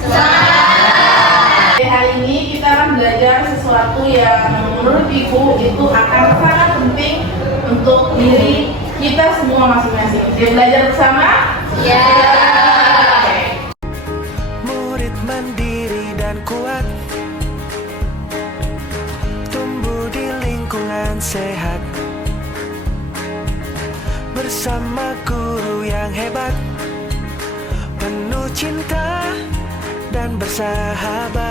Semangat! Hari ini kita akan belajar sesuatu yang menurut Ibu itu akan sangat penting untuk diri kita semua masing-masing. Dia belajar bersama? Ya. Murid mandiri dan kuat, tumbuh di lingkungan sehat, bersama guru yang hebat, penuh cinta dan bersahabat,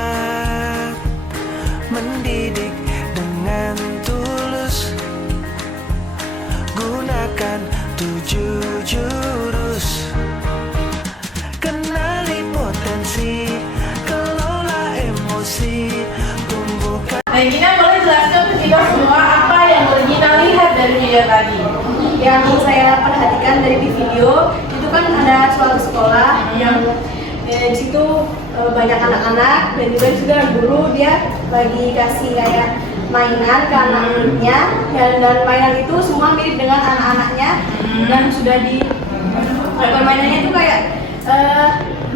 mendidik dengan tulus, gunakan 7 jurus, kenali potensi, kelola emosi, tumbuhkan. Regina boleh jelaskan ke kita semua apa yang Regina lihat dari video tadi? Yang saya perhatikan dari video itu kan ada suatu sekolah yang di situ banyak anak-anak dan juga guru dia lagi kasih kayak mainan ke anak-anaknya dan mainan itu semua mirip dengan anak-anaknya dan sudah di permainannya itu kayak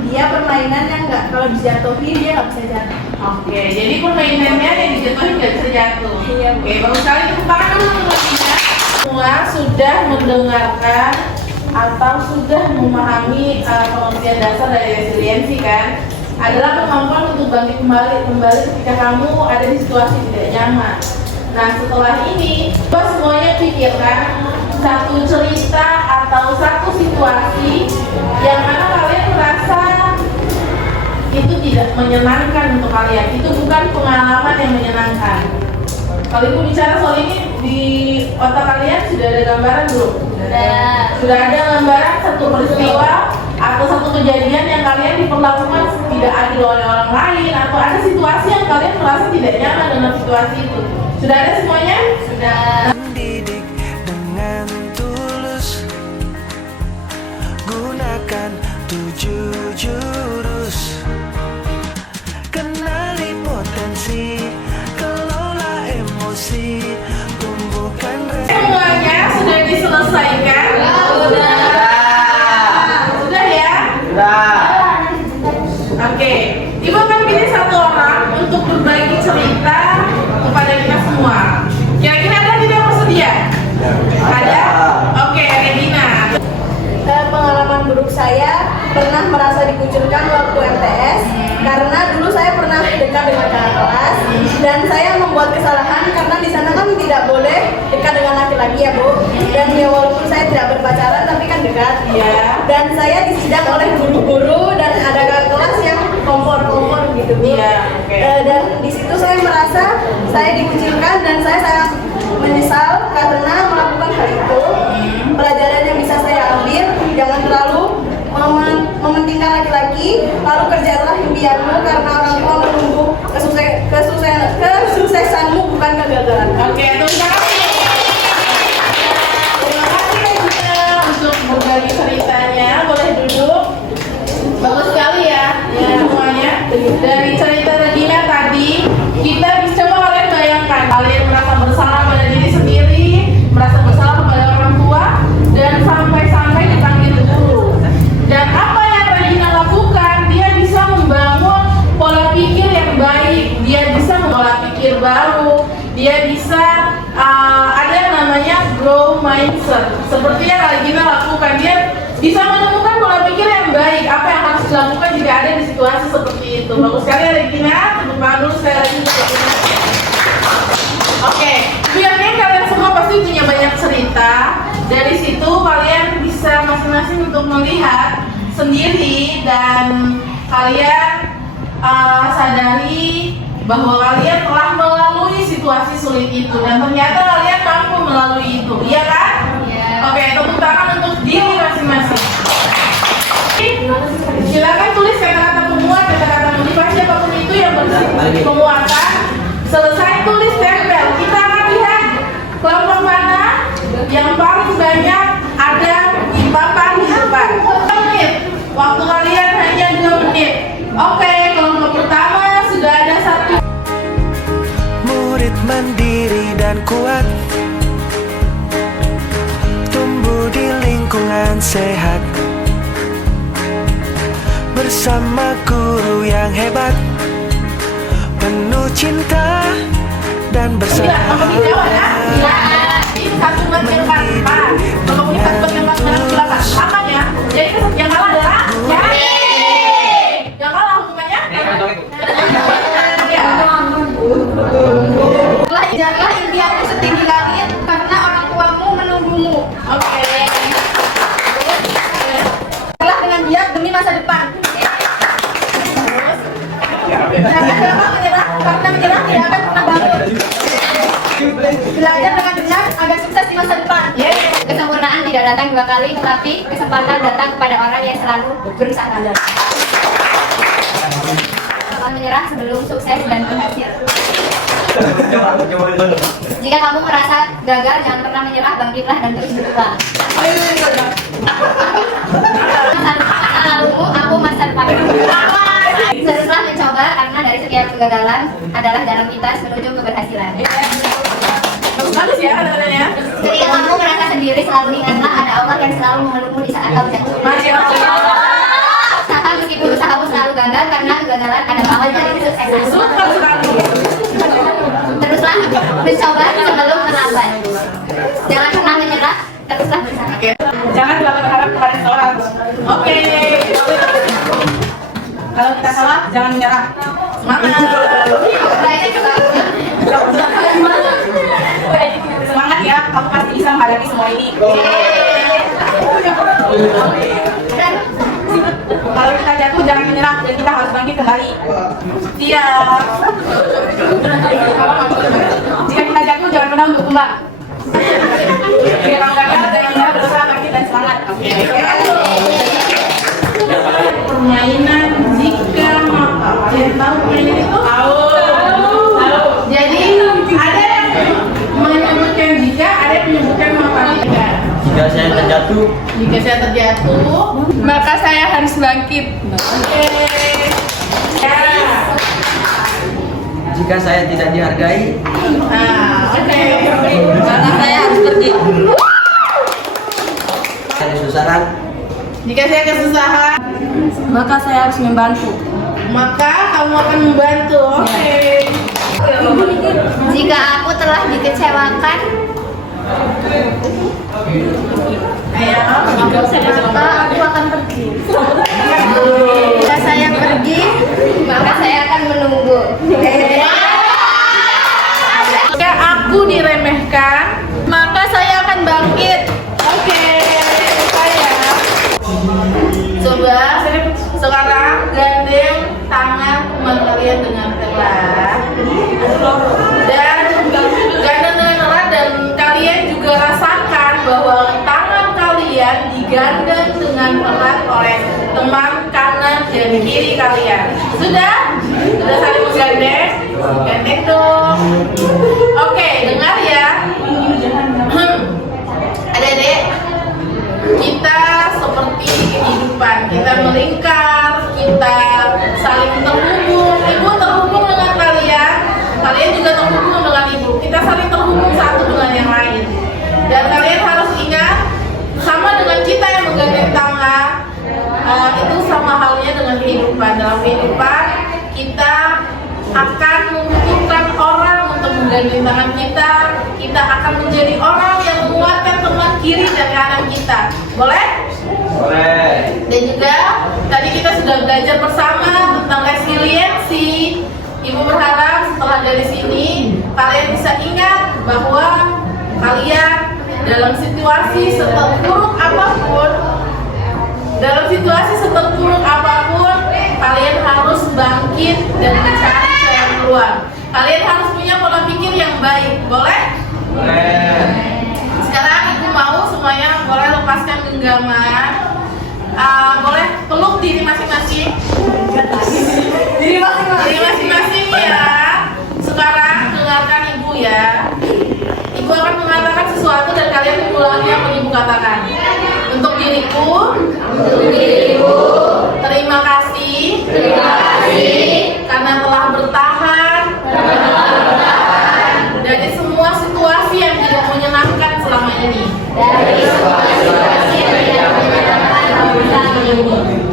dia permainan yang nggak kalau dijatuhin dia nggak bisa jatuh. Oke, jadi permainannya yang dijatuhin nggak bisa jatuh. Iya, Bu. Oke, bagus sekali. Tepuk tangan dulu untuk Regina. Semua sudah mendengarkan atau sudah memahami pengertian dasar dari resiliensi kan? Adalah kemampuan untuk bangkit kembali ketika kamu ada di situasi tidak nyaman. Nah, setelah ini, coba semuanya pikirkan satu cerita atau satu situasi yang mana kalian merasa itu tidak menyenangkan untuk kalian. Itu bukan pengalaman yang menyenangkan. Kalau Ibu bicara soal ini, di otak kalian sudah ada gambaran belum? Sudah ada gambaran satu peristiwa atau satu kejadian yang kalian diperlakukan tidak adil oleh orang lain, atau ada situasi yang kalian merasa tidak nyaman dengan situasi itu. Sudah ada semuanya? Sudah. Mendidik dengan tulus, gunakan 7 jurus, kenali potensi, kelola emosi, tumbuhkan Semuanya sudah diselesaikan? Sudah. Sudah ya? Oke, Ibu akan pilih satu orang untuk berbagi cerita kepada kita semua. Kira-kira ada tidak yang bersedia? Ada? Oke, Regina. Pengalaman buruk saya pernah merasa dikucilkan waktu MTS karena dulu saya pernah dekat dengan kakak kelas dan saya membuat kesalahan karena di sana kan tidak boleh dekat dengan laki-laki ya Bu, dan ya walaupun saya tidak berpacaran tapi kan dekat Iya. dan saya disidang oleh guru-guru dan ada kakak kelas yang kompor-kompor gitu Bu. Iya, oke. Dan di situ saya merasa saya dikucilkan dan saya sangat menyesal karena melakukan hal itu. Pelajaran yang bisa saya ambil, jangan terlalu mementingkan laki-laki, lalu kerjalah impianmu karena orang tua menunggu kesuksesanmu bukan kegagalan. Oke, terima kasih. Terima kasih Regina untuk berbagi ceritanya. Boleh duduk. Bagus sekali ya, semuanya. Dari cerita Regina tadi, kita bisa coba kalian bayangkan, kalian merasa bersalah pada diri sendiri, merasa bersalah kepada orang tua, dan sampai-sampai dipanggil guru. Dan apa yang Regina lakukan, dia bisa membangun pola pikir yang baik, dia bisa pola pikir baru, dia bisa ada yang namanya grow mindset. Seperti yang Regina lakukan, dia bisa menemukan pola pikir yang baik, apa yang harus dilakukan jika ada di situasi seperti itu. Bagus sekali Regina, tepuk tangan dulu sekali lagi untuk Regina. Oke, biarnya kalian semua pasti punya banyak cerita. Dari situ kalian bisa masing-masing untuk melihat sendiri dan kalian sadari bahwa kalian telah melalui situasi sulit itu dan ternyata kalian mampu melalui itu, iya kan? Iya. Oke, tepuk tangan untuk diri masing-masing. Silakan tulis kata-kata penguat, kata-kata motivasi apapun itu yang bersifat penguatan. Selesai tulis tempel. Kita akan lihat kelompok mana yang paling banyak ada di papan di depan. 2 menit. Waktu kalian hanya 2 menit. Oke, kelompok pertama sudah ada 1. murid mandiri dan kuat, tumbuh di lingkungan sehat, bersama guru yang hebat, penuh cinta dan Tidak, kamu dijawab ya. bersahabat. Ini satu buat yang empat. Kalau punya satu buat yang empat, silakan. Makan ya. Jadi yang kalah adalah yang kalah hukumannya. Janganlah impianmu setinggi langit karena orang tuamu menunggumu. Oke. Telah dengan giat demi masa depan. Jangan menyerah karena menyerah tidak akan pernah bangun. Belajar dengan benar agar sukses di masa depan. Kesempurnaan tidak datang dua kali, tetapi kesempatan datang kepada orang yang selalu berusaha. Jangan menyerah sebelum sukses dan berhasil. Jika kamu merasa gagal, jangan pernah menyerah, bangkitlah dan terus berjuang. Masa lalumu, aku masa depanmu. Teruslah mencoba, karena dari setiap kegagalan adalah jalan kita menuju keberhasilan. Bagus ya kata-katanya. Ketika kamu merasa sendiri, selalu ingatlah ada Allah yang selalu memelukmu di saat kamu jatuh. Masya Allah. Usaha meskipun usahamu selalu gagal, karena kegagalan adalah awal dari kesuksesan. Super sekali. Teruslah mencoba sebelum terlambat. Jangan pernah menyerah, teruslah berusaha. Oke. Jangan terlalu berharap kepada seseorang. Oke. Kalau kita salah, jangan menyerah. Semangat. Semangat ya, kamu pasti bisa menghadapi semua ini. Kalau kita jatuh, jangan menyerah dan kita harus bangkit kembali. Siap. Jika kita jatuh, jangan pernah untuk kembang. Jika kamu gagal, jangan menyerah, berusaha bangkit dan semangat. Oke. Permainan jika maka. Kalian tahu permainan itu? Tahu. Jadi ada yang menyebutkan jika, ada yang menyebutkan maka. Jika saya terjatuh, Jika saya terjatuh, Maka saya harus bangkit. oke. Ya. jika saya tidak dihargai, Nah, oke. Maka saya harus pergi. saya kesusahan, Jika saya kesusahan, Maka saya harus membantu. maka kamu akan membantu. Oke. Jika aku telah dikecewakan, Ayo. maka aku akan pergi. Jika saya pergi, maka saya akan menunggu. Jika aku diremehkan, Maka saya akan bangkit. oke. Saya. Coba sekarang gandeng tangan teman kalian dengan erat dan gandeng dengan erat dan kalian juga rasakan bahwa tangan kalian digandeng dengan erat oleh teman kanan dan kiri kalian. Sudah saling menggandeng? Gandeng dong. Oke, dengar ya. Adik-adik, kita seperti kehidupan, kita melingkar, kita saling terhubung. Ibu terhubung dengan kalian, kalian juga terhubung dengan ibu. Kita saling terhubung satu dengan yang lain. Dan kalian harus ingat, sama dengan kita yang menggandeng tangan, itu sama halnya dengan kehidupan. Dalam kehidupan, kita akan membutuhkan orang untuk menggandeng tangan kita. Kita akan menjadi orang yang menguatkan teman kiri dan kanan kita. Boleh? boleh. Dan juga tadi kita sudah belajar bersama tentang resiliensi. Ibu berharap setelah dari sini kalian bisa ingat bahwa kalian dalam situasi seterpuruk apapun, kalian harus bangkit dan mencari jalan keluar. Kalian harus punya pola pikir yang baik. Boleh? Boleh. Sekarang ibu mau semuanya boleh lepaskan genggaman. Boleh peluk diri masing-masing. Diri masing-masing ya. Sekarang dengarkan ibu ya. Ibu akan mengatakan sesuatu dan kalian mengulangi apa yang ibu katakan. Untuk diriku, terima kasih, karena telah bertahan, dari semua situasi yang tidak menyenangkan selama ini.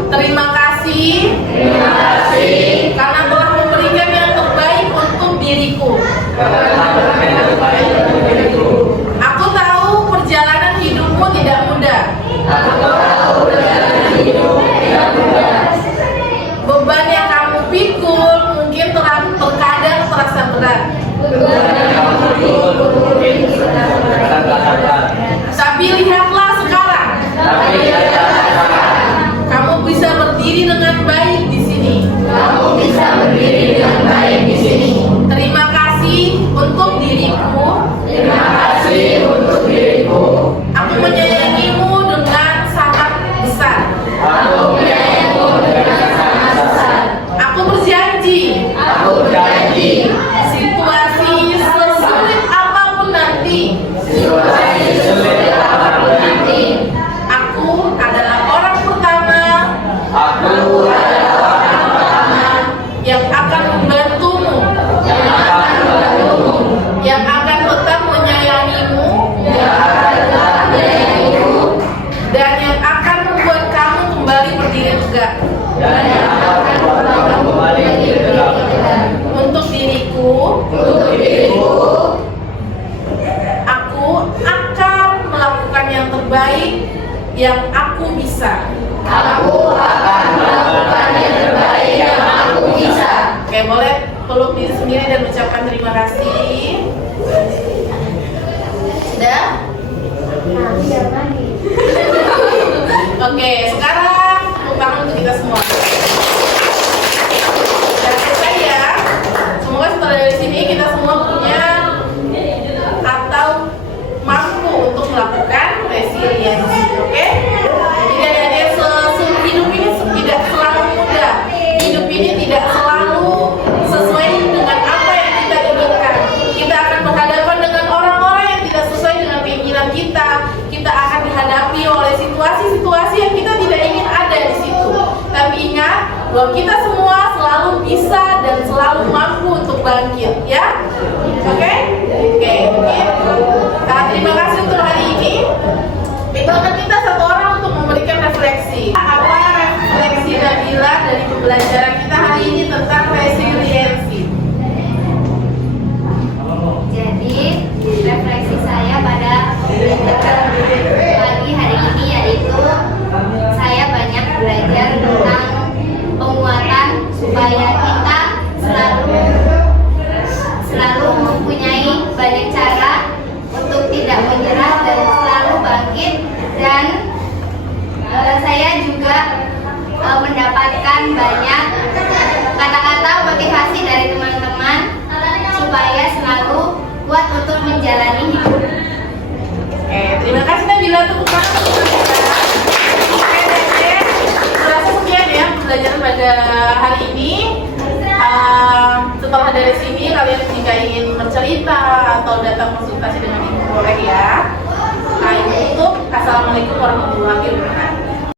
Terima kasih kasih karena telah memberikan yang terbaik untuk diriku. Aku tahu perjalanan hidupmu tidak mudah. Beban yang kamu pikul mungkin terkadang terasa berat. Tapi lihatlah sekarang. Kamu bisa berdiri dengan baik di sini. Terima kasih untuk diriku. Aku menyayangimu dengan sangat besar. Aku berjanji. Situasi sesulit apapun nanti. Aku adalah orang pertama yang akan membantumu, yang akan tetap menyayangimu, dan yang akan membuat kamu kembali berdiri tegak. Untuk diriku, aku akan melakukan yang terbaik yang aku bisa. Oke, boleh peluk diri sendiri dan ucapkan terima kasih. Sudah? Oke, sekarang tepuk tangan untuk kita semua. Dan selesai ya. Semoga setelah dari sini kita semua punya atau mampu untuk melakukan resiliensi. Oke? Jadi adik-adik, hidup ini tidak selalu mudah. Hidup ini tidak selalu sesuai dengan apa yang kita inginkan. Kita akan berhadapan dengan orang-orang yang tidak sesuai dengan keinginan kita. Kita akan dihadapi oleh situasi-situasi yang kita tidak ingin ada di situ. Tapi ingat bahwa kita semua selalu bisa dan selalu mampu untuk bangkit, ya. Oke? Oke, mungkin terima kasih untuk hari ini. Tinggalkan kita satu orang untuk memberikan refleksi. Apa refleksi Nabila dari pembelajaran kita hari ini tentang resiliensi? Jadi refleksi saya pada pagi hari ini yaitu saya banyak belajar tentang penguatan supaya kita selalu mempunyai banyak cara untuk tidak menyerah dan selalu bangkit, dan saya juga mendapatkan banyak kata-kata motivasi dari teman-teman supaya selalu kuat untuk menjalani hidup. Terima kasih Nabila, tepuk tangan untuk Nabila. Oke, Dede, terasa sekian ya pembelajaran pada hari ini. Setelah dari sini kalian jika ingin bercerita atau datang konsultasi dengan ibu boleh ya. Ini tutup. Assalamualaikum warahmatullahi wabarakatuh.